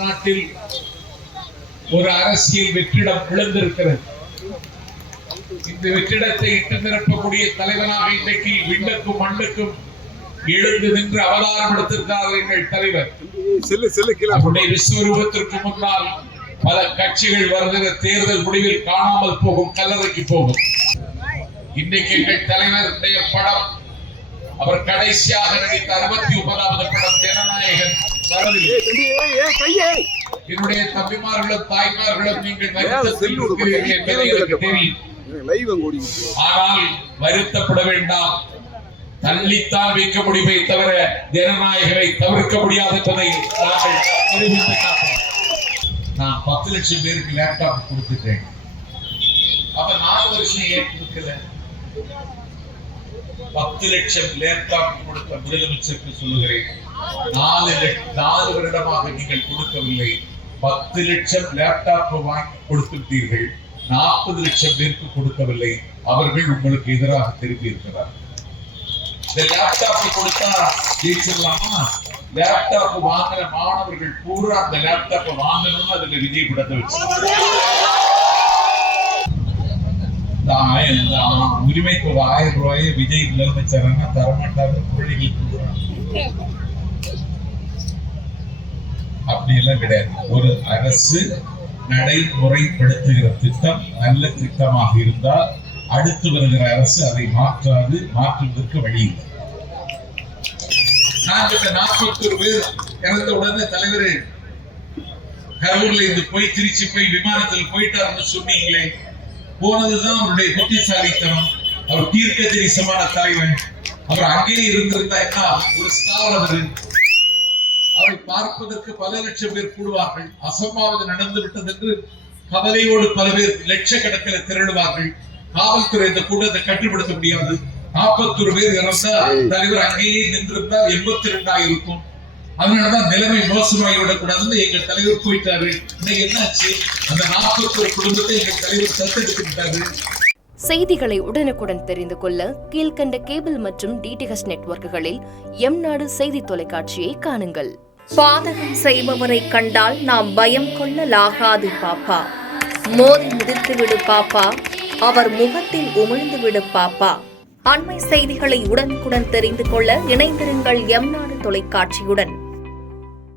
தமிழ்நாட்டில் ஒரு அரசியல் வெற்றிடம் விழுந்திருக்கிறது. இந்த வெற்றிடத்தை இட்டு நிரப்பக்கூடிய தலைவனாக இன்றைக்கு விண்ணுக்கும் மண்ணுக்கும் எழுந்து நின்று அவதாரம் எடுத்திருக்கிறார் எங்கள் தலைவர். விஸ்வரூபத்திற்கு முன்னால் பல கட்சிகள் வருகிற தேர்தல் முடிவில் காணாமல் போகும், கல்லறைக்கு போகும். இன்றைக்கு எங்கள் தலைவருடைய படம், அவர் கடைசியாக நடித்த 69வது படம் ஜனநாயகன். என்னுடைய தம்பிமார்களும் தாய்மார்களும் நீங்கள் தெரியும். ஆனால் வருத்தப்பட வேண்டாம், தள்ளித்தான் வைக்க முடியுமே தவிர ஜனநாயகனை தவிர்க்க முடியாது என்பதை நாங்கள் தெரிவித்து காட்டோம். நான் 10 லட்சம் பேருக்கு லேப்டாப் கொடுத்துட்டேன். அப்ப 4 வருஷம் ஏன் கொடுக்கல? 10 லட்சம் லேப்டாப் கொடுத்த முதலமைச்சருக்கு சொல்லுகிறேன், 4 வருடமாக நீங்கள் கொடுக்கவில்லை. 10 லட்சம் லேப்டாப் வாங்கி கொடுத்துட்டீர்கள், 40 லட்சம் பேருக்கு கொடுக்கவில்லை. அவர்கள் உங்களுக்கு எதிராக திரும்பி இருக்கிறார். இந்த லேப்டாப் கொடுத்தா ஜெயிச்சிடலாமா? லேப்டாப் வாங்குற மாணவர்கள் பூரா அந்த லேப்டாப் வாங்கணும்னு அதுல விஜய் படத்தை வச்சு உரிமைக்கு 1000 ரூபாயை விஜய் முதலமைச்சர் தரமாட்டாரு. அப்படி எல்லாம் கிடையாது. ஒரு அரசு நடைமுறைப்படுத்துகிற திட்டம் நல்ல திட்டமாக இருந்தால் அடுத்து வருகிற அரசு அதை மாற்றாது, மாற்றுவதற்கு வழி இல்லை. நான் 41 பேர் இறந்த உடனே தலைவர் கரூர்ல இருந்து போய் திருச்சி போய் விமானத்தில் போயிட்டாருன்னு சொன்னீங்களே, போனதுதான் அவருடைய புத்திசாலித்தனம். அவர் தீர்க்க தரிசனமான தலைவன். அவர் அங்கேயே இருந்திருந்தா என்ன ஒரு ஸ்டார். அவரை பார்ப்பதற்கு பல லட்சம் பேர் கூடுவார்கள். அசம்பாவிதம் நடந்து விட்டது என்று கவலையோடு பல பேர் லட்சக்கணக்கில் திரளுவார்கள். காவல்துறை இந்த கூட்டத்தை கட்டுப்படுத்த முடியாது. 41 பேர் இறந்தா தலைவர் அங்கேயே நின்றிருந்தால் 82 ஆயிருக்கும். அதனாலதான் நிலைமை மோசமாகிவிடக் கூடாதுன்னு எங்கள் தலைவர் போயிட்டாரு. இன்னைக்கு என்னாச்சு? அந்த 41 குடும்பத்தை எங்கள் தலைவர் தத்தெடுத்துட்டாரு. செய்திகளை உடனுக்குடன் தெரிந்து கொள்ள கீழ்கண்ட கேபிள் மற்றும் டிடிஎச் நெட்வொர்க்குகளில் எம்நாடு செய்தி தொலைக்காட்சியை காணுங்கள். பாதகம் செய்பவரை கண்டால் நாம் பயம் கொள்ளலாகாது பாப்பா. மோதி மிதித்துவிடு பாப்பா, அவர் முகத்தில் உமிழ்ந்துவிடு பாப்பா. அண்மை செய்திகளை உடனுக்குடன் தெரிந்து கொள்ள இணைந்திருங்கள் எம்நாடு தொலைக்காட்சியுடன்.